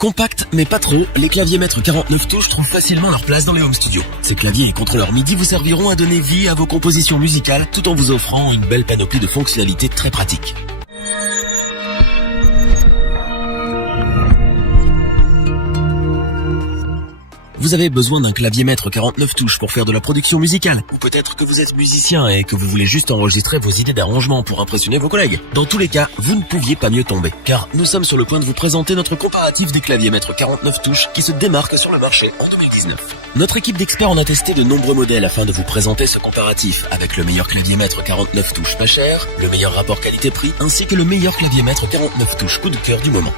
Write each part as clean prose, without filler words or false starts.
Compact mais pas trop, les claviers maîtres 49 touches trouvent facilement leur place dans les home studios. Ces claviers et contrôleurs MIDI vous serviront à donner vie à vos compositions musicales tout en vous offrant une belle panoplie de fonctionnalités très pratiques. Vous avez besoin d'un clavier maître 49 touches pour faire de la production musicale. Ou peut-être que vous êtes musicien et que vous voulez juste enregistrer vos idées d'arrangement pour impressionner vos collègues. Dans tous les cas, vous ne pouviez pas mieux tomber. Car nous sommes sur le point de vous présenter notre comparatif des claviers maîtres 49 touches qui se démarquent sur le marché en 2019. Notre équipe d'experts en a testé de nombreux modèles afin de vous présenter ce comparatif avec le meilleur clavier maître 49 touches pas cher, le meilleur rapport qualité-prix ainsi que le meilleur clavier maître 49 touches coup de cœur du moment.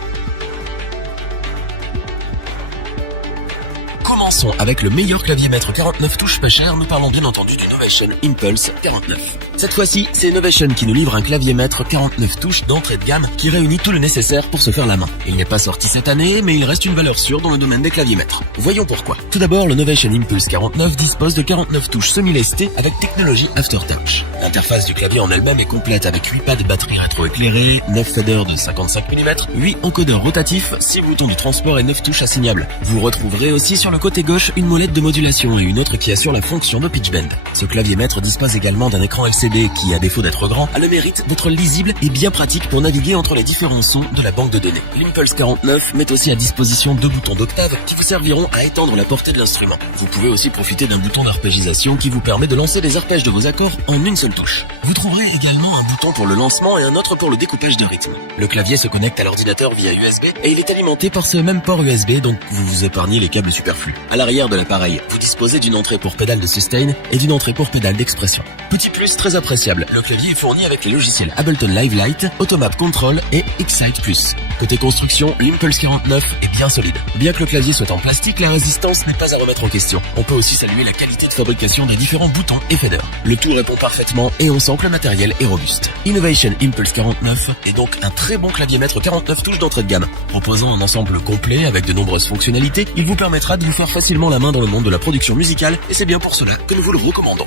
Commençons avec le meilleur clavier maître 49 touches pas cher, nous parlons bien entendu du Novation Impulse 49. Cette fois-ci, c'est Novation qui nous livre un clavier maître 49 touches d'entrée de gamme qui réunit tout le nécessaire pour se faire la main. Il n'est pas sorti cette année, mais il reste une valeur sûre dans le domaine des claviers maîtres. Voyons pourquoi. Tout d'abord, le Novation Impulse 49 dispose de 49 touches semi-lestées avec technologie Aftertouch. L'interface du clavier en elle-même est complète avec 8 pads de batterie rétro-éclairés, 9 faders de 55 mm, 8 encodeurs rotatifs, 6 boutons du transport et 9 touches assignables. Vous retrouverez aussi sur le côté gauche une molette de modulation et une autre qui assure la fonction de pitch bend. Ce clavier maître dispose également d'un écran LCD qui, à défaut d'être grand, a le mérite d'être lisible et bien pratique pour naviguer entre les différents sons de la banque de données. L'Impulse 49 met aussi à disposition 2 boutons d'octave qui vous serviront à étendre la portée de l'instrument. Vous pouvez aussi profiter d'un bouton d'arpégisation qui vous permet de lancer les arpèges de vos accords en une seule touche. Vous trouverez également un bouton pour le lancement et un autre pour le découpage de rythme. Le clavier se connecte à l'ordinateur via USB et il est alimenté par ce même port USB, donc vous vous épargnez les câbles superflus. À l'arrière de l'appareil, vous disposez d'une entrée pour pédale de sustain et d'une entrée pour pédale d'expression. Petit plus très appréciable, le clavier est fourni avec les logiciels Ableton Live Lite, Automap Control et Excite Plus. Côté construction, l'Impulse 49 est bien solide. Bien que le clavier soit en plastique, la résistance n'est pas à remettre en question. On peut aussi saluer la qualité de fabrication des différents boutons et faders. Le tout répond parfaitement et on sent que le matériel est robuste. Innovation Impulse 49 est donc un très bon clavier maître 49 touches d'entrée de gamme. Proposant un ensemble complet avec de nombreuses fonctionnalités, il vous permettra de vous faire facilement la main dans le monde de la production musicale et c'est bien pour cela que nous vous le recommandons.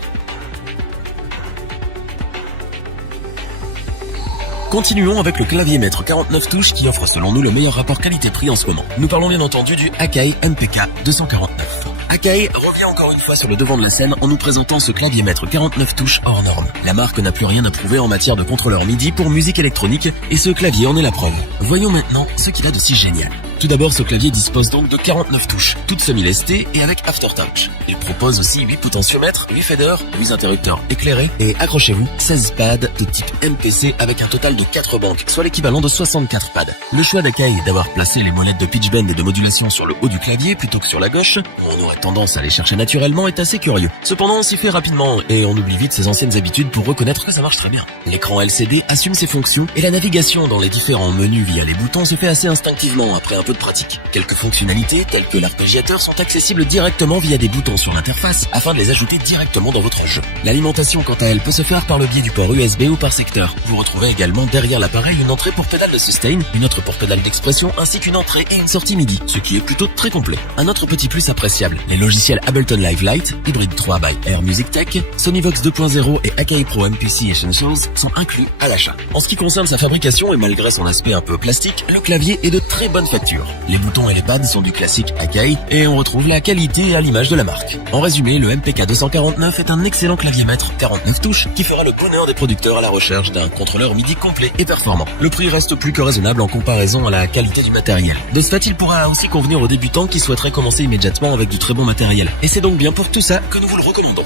Continuons avec le clavier maître 49 touches qui offre selon nous le meilleur rapport qualité-prix en ce moment. Nous parlons bien entendu du Akai MPK 249. Akai revient encore une fois sur le devant de la scène en nous présentant ce clavier maître 49 touches hors norme. La marque n'a plus rien à prouver en matière de contrôleur MIDI pour musique électronique et ce clavier en est la preuve. Voyons maintenant ce qu'il a de si génial. Tout d'abord, ce clavier dispose donc de 49 touches, toutes semi-lestées et avec Aftertouch. Il propose aussi 8 potentiomètres, 8 faders, 8 interrupteurs éclairés et, accrochez-vous, 16 pads de type MPC avec un total de 4 banques, soit l'équivalent de 64 pads. Le choix d'Akai d'avoir placé les molettes de pitch bend et de modulation sur le haut du clavier plutôt que sur la gauche, où on aurait tendance à les chercher naturellement, est assez curieux. Cependant, on s'y fait rapidement et on oublie vite ses anciennes habitudes pour reconnaître que ça marche très bien. L'écran LCD assume ses fonctions et la navigation dans les différents menus via les boutons se fait assez instinctivement après un peu de pratique. Quelques fonctionnalités, telles que l'arpégiateur, sont accessibles directement via des boutons sur l'interface afin de les ajouter directement dans votre jeu. L'alimentation, quant à elle, peut se faire par le biais du port USB ou par secteur. Vous retrouvez également derrière l'appareil une entrée pour pédale de sustain, une autre pour pédale d'expression, ainsi qu'une entrée et une sortie MIDI, ce qui est plutôt très complet. Un autre petit plus appréciable, les logiciels Ableton Live Lite, Hybrid 3 by Air Music Tech, Sonyvox 2.0 et Akai Pro MPC Essentials sont inclus à l'achat. En ce qui concerne sa fabrication et malgré son aspect un peu plastique, le clavier est de très bonne facture. Les boutons et les pads sont du classique Akai et on retrouve la qualité à l'image de la marque. En résumé, le MPK 249 est un excellent clavier maître 49 touches qui fera le bonheur des producteurs à la recherche d'un contrôleur MIDI complet et performant. Le prix reste plus que raisonnable en comparaison à la qualité du matériel. De ce fait, il pourra aussi convenir aux débutants qui souhaiteraient commencer immédiatement avec du très bon matériel. Et c'est donc bien pour tout ça que nous vous le recommandons.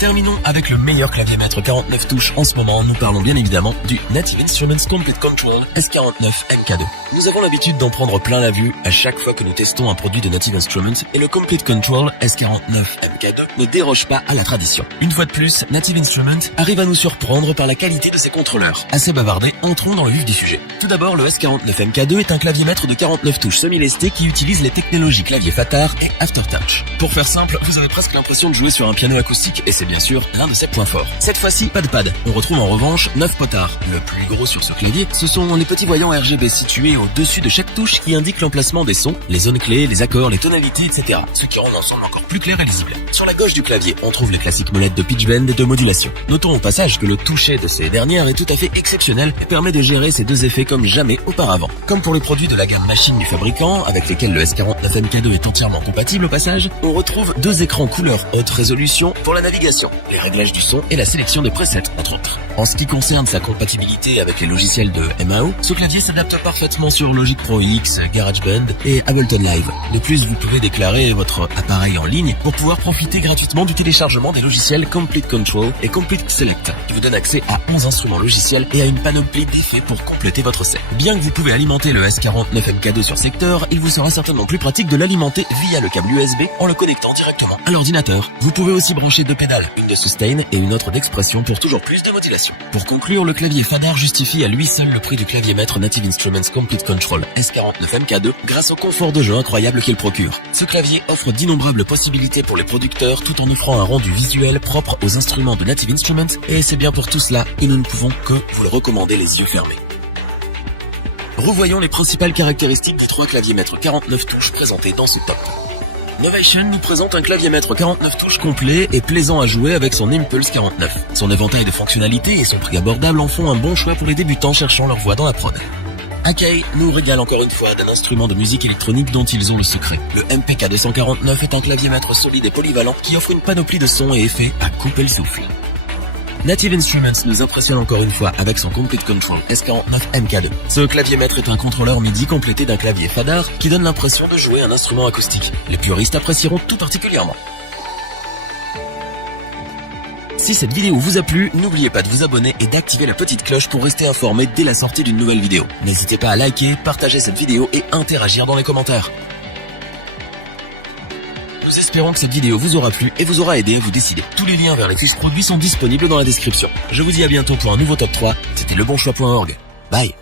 Terminons avec le meilleur clavier maître 49 touches en ce moment. Nous parlons bien évidemment du Native Instruments Complete Control S49 MK2. Nous avons l'habitude d'en prendre plein la vue à chaque fois que nous testons un produit de Native Instruments et le Complete Control S49 MK2 ne déroge pas à la tradition. Une fois de plus, Native Instruments arrive à nous surprendre par la qualité de ses contrôleurs. Assez bavardé, entrons dans le vif du sujet. Tout d'abord, le S49 MK2 est un clavier maître de 49 touches semi-lesté qui utilise les technologies clavier Fatar et Aftertouch. Pour faire simple, vous avez presque l'impression de jouer sur un piano acoustique et c'est bien sûr l'un de ses points forts. Cette fois-ci, pas de pad. On retrouve en revanche 9 potards. Le plus gros sur ce clavier, ce sont les petits voyants RGB situés au-dessus de chaque touche qui indiquent l'emplacement des sons, les zones clés, les accords, les tonalités, etc. Ce qui rend l'ensemble encore plus clair et lisible. Sur la gauche gauche du clavier, on trouve les classiques molettes de pitch bend et de modulation. Notons au passage que le toucher de ces dernières est tout à fait exceptionnel et permet de gérer ces deux effets comme jamais auparavant. Comme pour les produits de la gamme machine du fabricant, avec lesquels le S49MK2 est entièrement compatible au passage, on retrouve deux écrans couleur haute résolution pour la navigation, les réglages du son et la sélection des presets, entre autres. En ce qui concerne sa compatibilité avec les logiciels de MAO, ce clavier s'adapte parfaitement sur Logic Pro X, GarageBand et Ableton Live. De plus, vous pouvez déclarer votre appareil en ligne pour pouvoir profiter gratuitement du téléchargement des logiciels Complete Control et Complete Select, qui vous donnent accès à 11 instruments logiciels et à une panoplie d'effets pour compléter votre set. Bien que vous pouvez alimenter le S49MK2 sur secteur, il vous sera certainement plus pratique de l'alimenter via le câble USB en le connectant directement à l'ordinateur. Vous pouvez aussi brancher deux pédales, une de sustain et une autre d'expression pour toujours plus de modulation. Pour conclure, le clavier Fadar justifie à lui seul le prix du clavier maître Native Instruments Complete Control S49MK2 grâce au confort de jeu incroyable qu'il procure. Ce clavier offre d'innombrables possibilités pour les producteurs tout en offrant un rendu visuel propre aux instruments de Native Instruments et c'est bien pour tout cela et nous ne pouvons que vous le recommander les yeux fermés. Revoyons les principales caractéristiques des trois claviers maîtres 49 touches présentés dans ce top. Novation nous présente un clavier maître 49 touches complet et plaisant à jouer avec son Impulse 49. Son éventail de fonctionnalités et son prix abordable en font un bon choix pour les débutants cherchant leur voie dans la prod. Akai nous régale encore une fois d'un instrument de musique électronique dont ils ont le secret. Le MPK 249 est un clavier maître solide et polyvalent qui offre une panoplie de sons et effets à couper le souffle. Native Instruments nous impressionne encore une fois avec son Complete Control S49MK2. Ce clavier maître est un contrôleur MIDI complété d'un clavier Fadar qui donne l'impression de jouer un instrument acoustique. Les puristes apprécieront tout particulièrement. Si cette vidéo vous a plu, n'oubliez pas de vous abonner et d'activer la petite cloche pour rester informé dès la sortie d'une nouvelle vidéo. N'hésitez pas à liker, partager cette vidéo et interagir dans les commentaires. Nous espérons que cette vidéo vous aura plu et vous aura aidé à vous décider. Tous les liens vers les fiches produits sont disponibles dans la description. Je vous dis à bientôt pour un nouveau top 3. C'était lebonchoix.org. Bye.